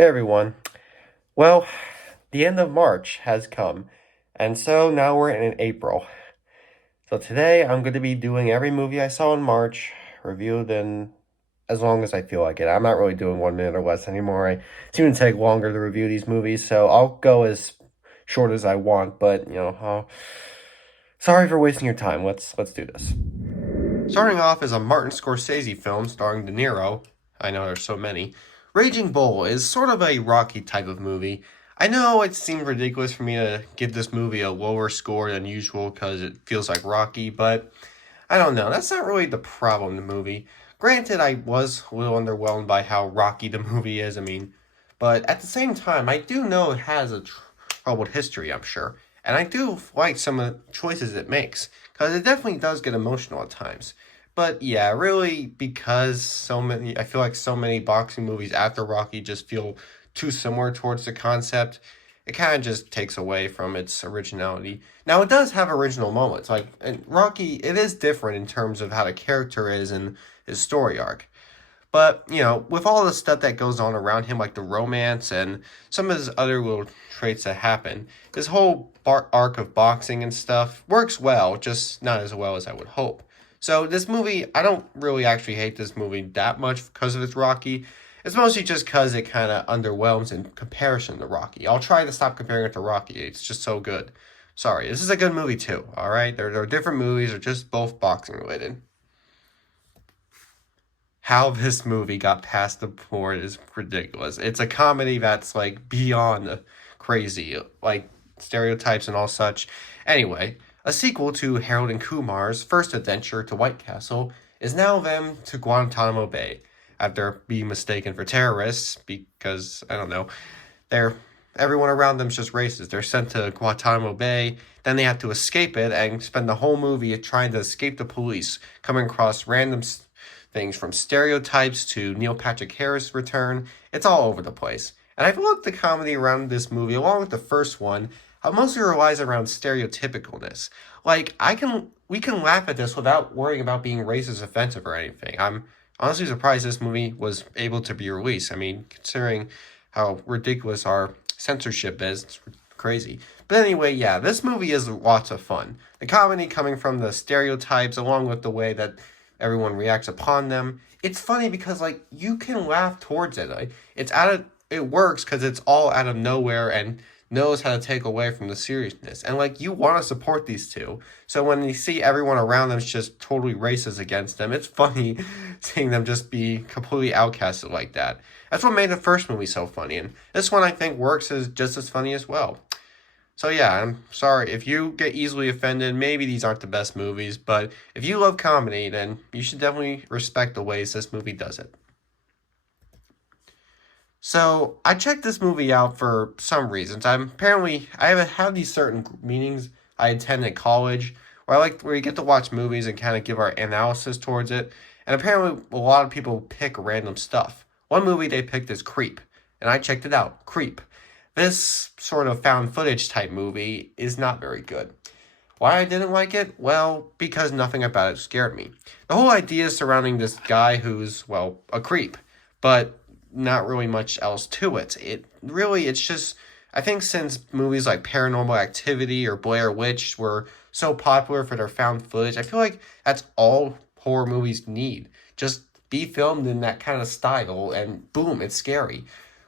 Hey everyone. Well, the end of March has come, and so now we're in April. So today I'm going to be doing every movie I saw in March, reviewed in as long as I feel like it. I'm not really doing 1 minute or less anymore. It's going to take longer to review these movies, so I'll go as short as I want, but sorry for wasting your time. Let's do this. Starting off is a Martin Scorsese film starring De Niro. I know there's so many. Raging Bull is sort of a Rocky type of movie. I know it seemed ridiculous for me to give this movie a lower score than usual because it feels like Rocky, but I don't know. That's not really the problem in the movie. Granted, I was a little underwhelmed by how rocky the movie is, but at the same time, I do know it has a troubled history, I'm sure. And I do like some of the choices it makes, because it definitely does get emotional at times. But yeah, really, because I feel like so many boxing movies after Rocky just feel too similar towards the concept, it kind of just takes away from its originality. Now, it does have original moments. Like, in Rocky, it is different in terms of how the character is and his story arc. But, with all the stuff that goes on around him, like the romance and some of his other little traits that happen, his whole arc of boxing and stuff works well, just not as well as I would hope. So this movie, I don't really actually hate this movie that much because of its Rocky. It's mostly just because it kind of underwhelms in comparison to Rocky. I'll try to stop comparing it to Rocky. It's just so good. Sorry, this is a good movie too, alright? They're different movies, they're just both boxing related. How this movie got past the board is ridiculous. It's a comedy that's like beyond crazy, like stereotypes and all such. Anyway, a sequel to Harold and Kumar's first adventure to White Castle is now them to Guantanamo Bay after being mistaken for terrorists because I don't know, they're everyone around them's just racist. They're sent to Guantanamo Bay, then they have to escape it and spend the whole movie trying to escape the police, coming across random things from stereotypes to Neil Patrick Harris' return. It's all over the place. And I feel like the comedy around this movie, along with the first one, mostly relies around stereotypicalness. Like, we can laugh at this without worrying about being racist offensive or anything. I'm honestly surprised this movie was able to be released. I mean, considering how ridiculous our censorship is, it's crazy. But anyway, yeah, this movie is lots of fun. The comedy coming from the stereotypes, along with the way that everyone reacts upon them. It's funny because like you can laugh towards it. Like, it works because it's all out of nowhere and knows how to take away from the seriousness. And like you want to support these two. So when you see everyone around them is just totally racist against them, it's funny seeing them just be completely outcasted like that. That's what made the first movie so funny. And this one I think works as just as funny as well. So yeah, I'm sorry if you get easily offended. Maybe these aren't the best movies, but if you love comedy, then you should definitely respect the ways this movie does it. So I checked this movie out for some reasons. I have these certain meetings I attend at college where you get to watch movies and kind of give our analysis towards it. And apparently a lot of people pick random stuff. One movie they picked is Creep, and I checked it out. Creep. This sort of found footage type movie is not very good. Why I didn't like it? Well, because nothing about it scared me. The whole idea surrounding this guy who's, well, a creep, but not really much else to it. It's just, I think since movies like Paranormal Activity or Blair Witch were so popular for their found footage, I feel like that's all horror movies need. Just be filmed in that kind of style and boom, it's scary.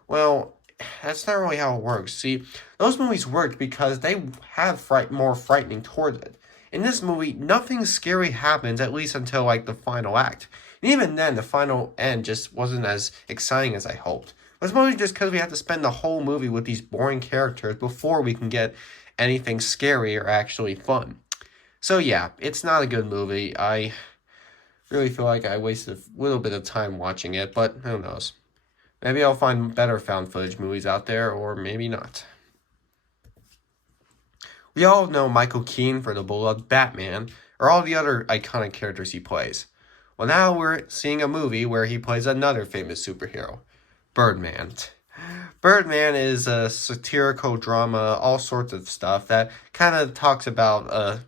Well, that's not really how it works. See, those movies worked because they have more frightening towards it. In this movie, nothing scary happens, at least until like the final act. And even then, the final end just wasn't as exciting as I hoped. It's mostly just because we have to spend the whole movie with these boring characters before we can get anything scary or actually fun. So yeah, it's not a good movie. I really feel like I wasted a little bit of time watching it, but who knows. Maybe I'll find better found footage movies out there, or maybe not. We all know Michael Keaton for the beloved Batman, or all the other iconic characters he plays. Well, now we're seeing a movie where he plays another famous superhero, Birdman. Birdman is a satirical drama, all sorts of stuff that kind of talks about a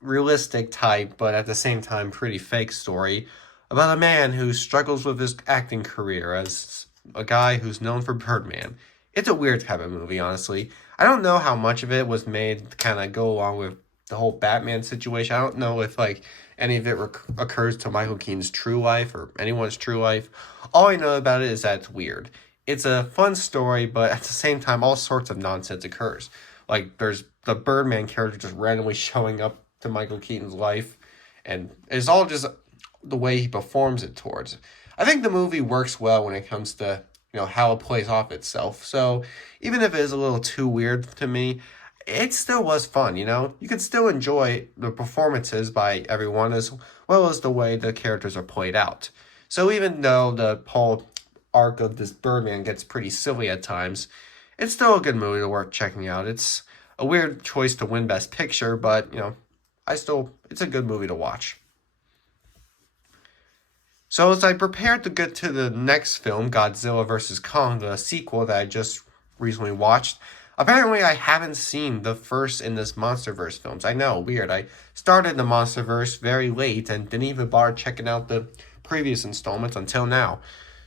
realistic type, but at the same time pretty fake story about a man who struggles with his acting career as a guy who's known for Birdman. It's a weird type of movie, honestly. I don't know how much of it was made to kind of go along with the whole Batman situation. I don't know if like any of it occurs to Michael Keaton's true life or anyone's true life. All I know about it is that it's weird. It's a fun story, but at the same time, all sorts of nonsense occurs. Like there's the Birdman character just randomly showing up to Michael Keaton's life, and it's all just the way he performs it towards. I think the movie works well when it comes to how it plays off itself. So even if it is a little too weird to me, it still was fun. You can still enjoy the performances by everyone as well as the way the characters are played out. So even though the whole arc of this Birdman gets pretty silly at times, it's still a good movie to worth checking out. It's a weird choice to win Best Picture, but it's a good movie to watch. So as I prepared to get to the next film, Godzilla vs. Kong, the sequel that I just recently watched, apparently I haven't seen the first in this MonsterVerse films. I know, weird. I started the MonsterVerse very late and didn't even bother checking out the previous installments until now.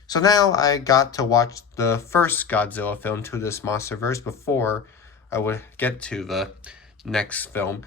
So now I got to watch the first Godzilla film to this MonsterVerse before I would get to the next film.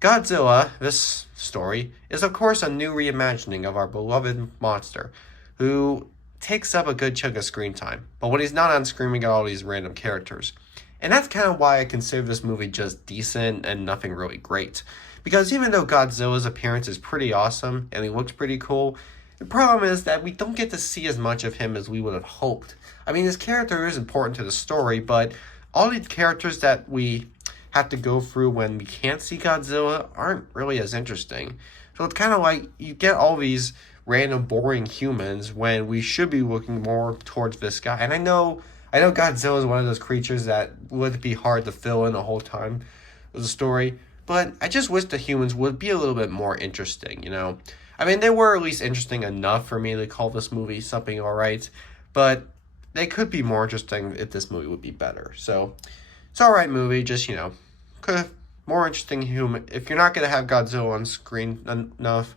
Godzilla, this story, is of course a new reimagining of our beloved monster, who takes up a good chunk of screen time, but when he's not on screen, we got all these random characters. And that's kind of why I consider this movie just decent and nothing really great. Because even though Godzilla's appearance is pretty awesome and he looks pretty cool, the problem is that we don't get to see as much of him as we would have hoped. I mean, his character is important to the story, but all these characters that we have to go through when we can't see Godzilla aren't really as interesting. So it's kind of like you get all these random boring humans when we should be looking more towards this guy. And I know Godzilla is one of those creatures that would be hard to fill in the whole time of the story, but I just wish the humans would be a little bit more interesting, I mean, they were at least interesting enough for me to call this movie something alright, but they could be more interesting if this movie would be better. So it's an alright movie, just, could have more interesting human. If you're not going to have Godzilla on screen enough,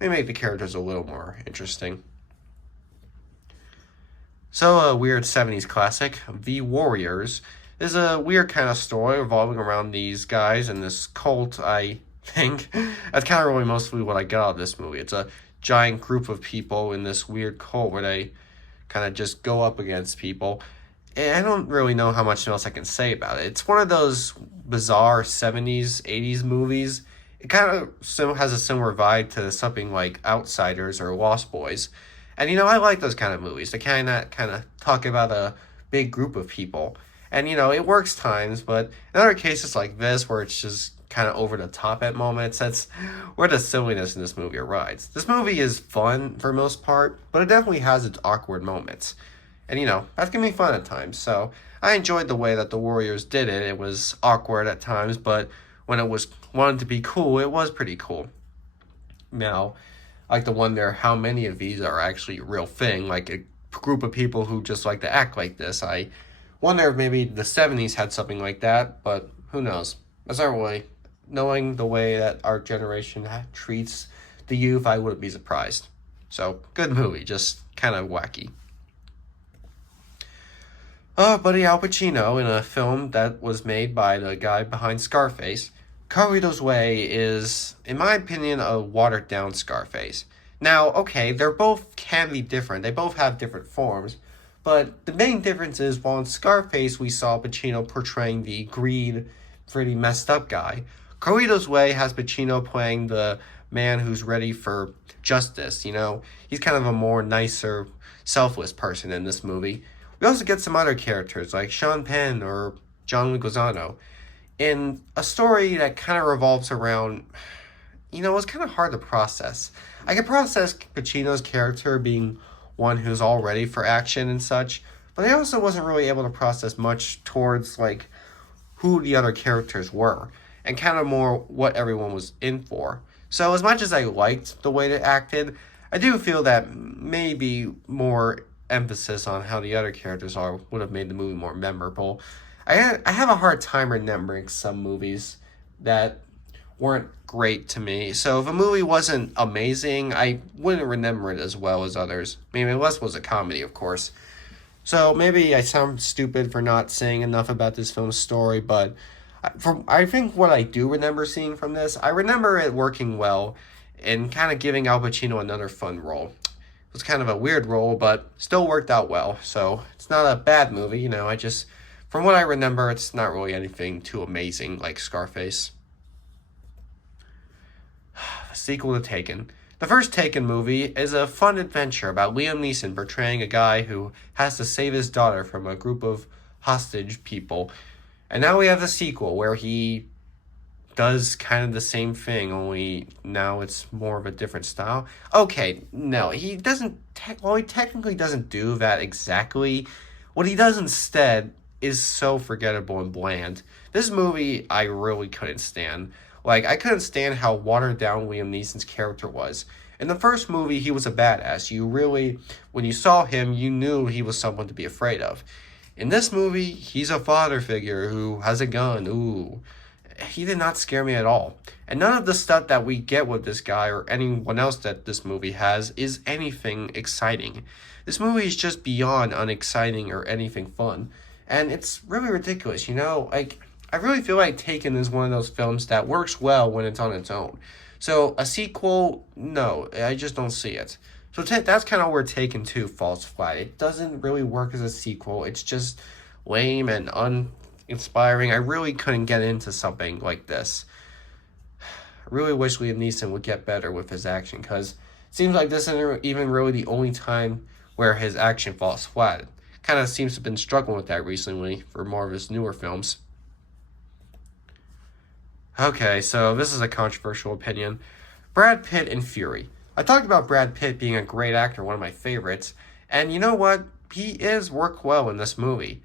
maybe make the characters a little more interesting. So a weird 70s classic, The Warriors, is a weird kind of story revolving around these guys and this cult, I think. That's kind of really mostly what I got out of this movie. It's a giant group of people in this weird cult where they kind of just go up against people. And I don't really know how much else I can say about it. It's one of those bizarre 70s, 80s movies. It kind of has a similar vibe to something like Outsiders or Lost Boys. And, I like those kind of movies. They kind of talk about a big group of people. And, it works times, but in other cases like this, where it's just kind of over the top at moments, that's where the silliness in this movie arrives. This movie is fun for most part, but it definitely has its awkward moments. And, that's going to be fun at times. So I enjoyed the way that the Warriors did it. It was awkward at times, but when it was wanted to be cool, it was pretty cool. Now, I like to wonder how many of these are actually a real thing, like a group of people who just like to act like this. I wonder if maybe the 70s had something like that, but who knows? That's not really knowing the way that our generation treats the youth, I wouldn't be surprised. So, good movie, just kind of wacky. Buddy Al Pacino in a film that was made by the guy behind Scarface. Carlito's Way is, in my opinion, a watered-down Scarface. Now, okay, they're both can be different. They both have different forms. But the main difference is, while in Scarface we saw Pacino portraying the greed, pretty messed up guy, Carlito's Way has Pacino playing the man who's ready for justice, He's kind of a more nicer, selfless person in this movie. We also get some other characters like Sean Penn or John Leguizamo in a story that kind of revolves around, it's kind of hard to process. I can process Pacino's character being one who's all ready for action and such, but I also wasn't really able to process much towards like who the other characters were and kind of more what everyone was in for. So as much as I liked the way they acted, I do feel that maybe more emphasis on how the other characters are would have made the movie more memorable. I have a hard time remembering some movies that weren't great to me. So if a movie wasn't amazing, I wouldn't remember it as well as others. I mean, unless it was a comedy, of course. So maybe I sound stupid for not saying enough about this film's story, but I think what I do remember seeing from this, I remember it working well and kind of giving Al Pacino another fun role. It was kind of a weird role, but still worked out well. So it's not a bad movie, you know. From what I remember, it's not really anything too amazing like Scarface. Sequel to Taken. The first Taken movie is a fun adventure about Liam Neeson portraying a guy who has to save his daughter from a group of hostage people. And now we have the sequel where he does kind of the same thing, only now it's more of a different style. Okay, no, he doesn't. He technically doesn't do that exactly. What he does instead is so forgettable and bland. This movie I really couldn't stand. Like, I couldn't stand how watered down Liam Neeson's character was. In the first movie, he was a badass. When you saw him, you knew he was someone to be afraid of. In this movie, he's a father figure who has a gun. Ooh, he did not scare me at all. And none of the stuff that we get with this guy or anyone else that this movie has is anything exciting. This movie is just beyond unexciting or anything fun. And it's really ridiculous, you know? Like, I really feel like Taken is one of those films that works well when it's on its own. So, a sequel, no, I just don't see it. So that's kind of where Taken 2 falls flat. It doesn't really work as a sequel. It's just lame and uninspiring. I really couldn't get into something like this. I really wish Liam Neeson would get better with his action, because it seems like this isn't even really the only time where his action falls flat. Kind of seems to have been struggling with that recently for more of his newer films. Okay, so this is a controversial opinion. Brad Pitt and Fury. I talked about Brad Pitt being a great actor, one of my favorites, and you know what? He is worked well in this movie.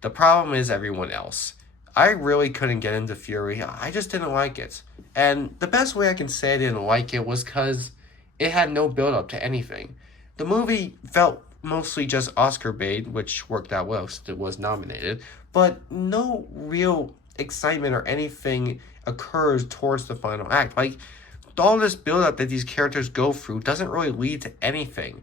The problem is everyone else. I really couldn't get into Fury. I just didn't like it. And the best way I can say I didn't like it was because it had no build up to anything. The movie felt mostly just Oscar bait, which worked out well since it was nominated, but no real excitement or anything occurs towards the final act. Like, all this build up that these characters go through doesn't really lead to anything.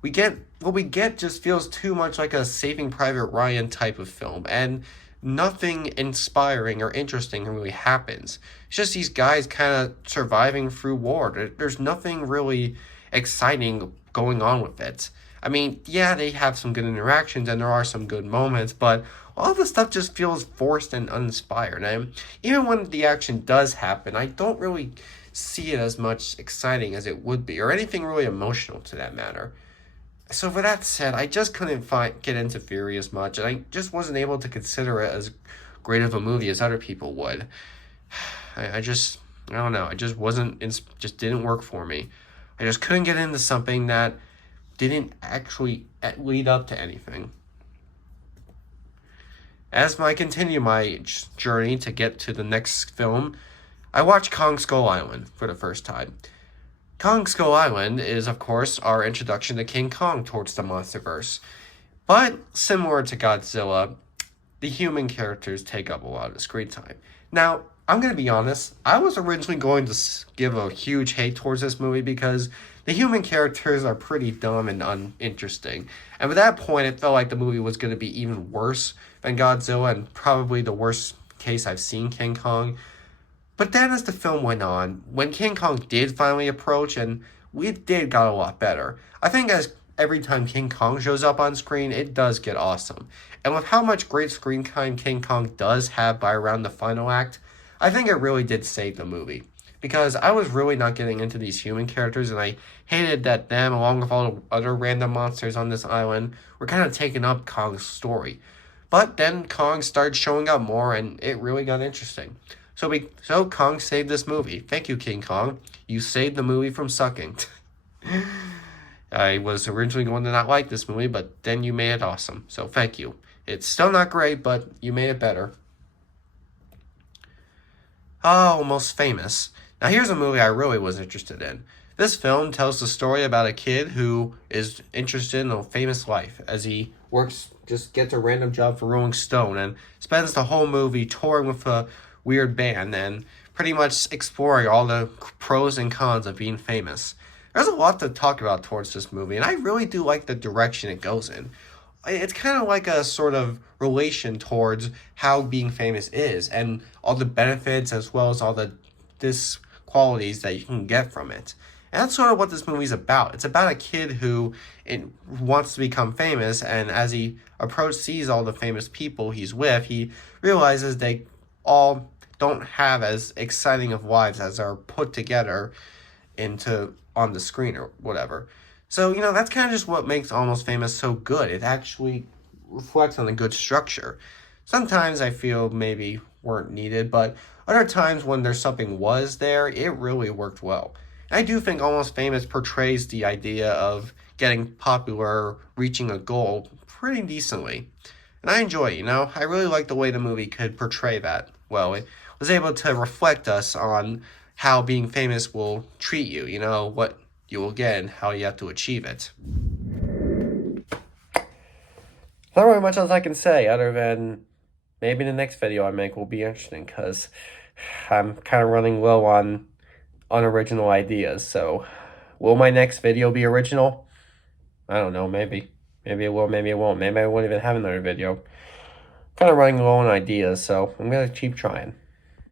What we get just feels too much like a Saving Private Ryan type of film, and nothing inspiring or interesting really happens. It's just these guys kind of surviving through war. There's nothing really exciting going on with it. I mean, yeah, they have some good interactions and there are some good moments, but all the stuff just feels forced and uninspired. And even when the action does happen, I don't really see it as much exciting as it would be, or anything really emotional to that matter. So for that said, I just couldn't get into Fury as much, and I just wasn't able to consider it as great of a movie as other people would. I don't know. It just just didn't work for me. I just couldn't get into something that didn't actually lead up to anything. As I continue my journey to get to the next film, I watched Kong Skull Island for the first time. Kong Skull Island is, of course, our introduction to King Kong towards the MonsterVerse. But, similar to Godzilla, the human characters take up a lot of the screen time. Now, I'm going to be honest, I was originally going to give a huge hate towards this movie because the human characters are pretty dumb and uninteresting. And at that point, it felt like the movie was going to be even worse than Godzilla, and probably the worst case I've seen King Kong. But then as the film went on, when King Kong did finally approach, and it did got a lot better. I think as every time King Kong shows up on screen, it does get awesome. And with how much great screen time King Kong does have by around the final act, I think it really did save the movie. Because I was really not getting into these human characters, and I hated that them, along with all the other random monsters on this island, were kind of taking up Kong's story. But then Kong started showing up more, and it really got interesting. So Kong saved this movie. Thank you, King Kong. You saved the movie from sucking. I was originally going to not like this movie, but then you made it awesome. So thank you. It's still not great, but you made it better. Oh, Almost Famous. Now here's a movie I really was interested in. This film tells the story about a kid who is interested in a famous life as he just gets a random job for Rolling Stone and spends the whole movie touring with a weird band and pretty much exploring all the pros and cons of being famous. There's a lot to talk about towards this movie, and I really do like the direction it goes in. it's kind of like a sort of relation towards how being famous is and all the benefits as well as all the disqualities that you can get from it. And that's sort of what this movie's about. It's about a kid who wants to become famous, and as he sees all the famous people he's with, he realizes they all don't have as exciting of lives as are put together into on the screen or whatever. So, that's kind of just what makes Almost Famous so good. It actually reflects on a good structure. Sometimes I feel maybe weren't needed, but other times when there's something was there, it really worked well. And I do think Almost Famous portrays the idea of getting popular, reaching a goal pretty decently. And I enjoy it, I really like the way the movie could portray that. Well, it was able to reflect us on how being famous will treat you, what you will get and how you have to achieve it. Not really much else I can say other than maybe the next video I make will be interesting because I'm kind of running low on unoriginal ideas. So, will my next video be original? I don't know, maybe. Maybe it will, maybe it won't. Maybe I won't even have another video. Kind of running low on ideas, so I'm going to keep trying.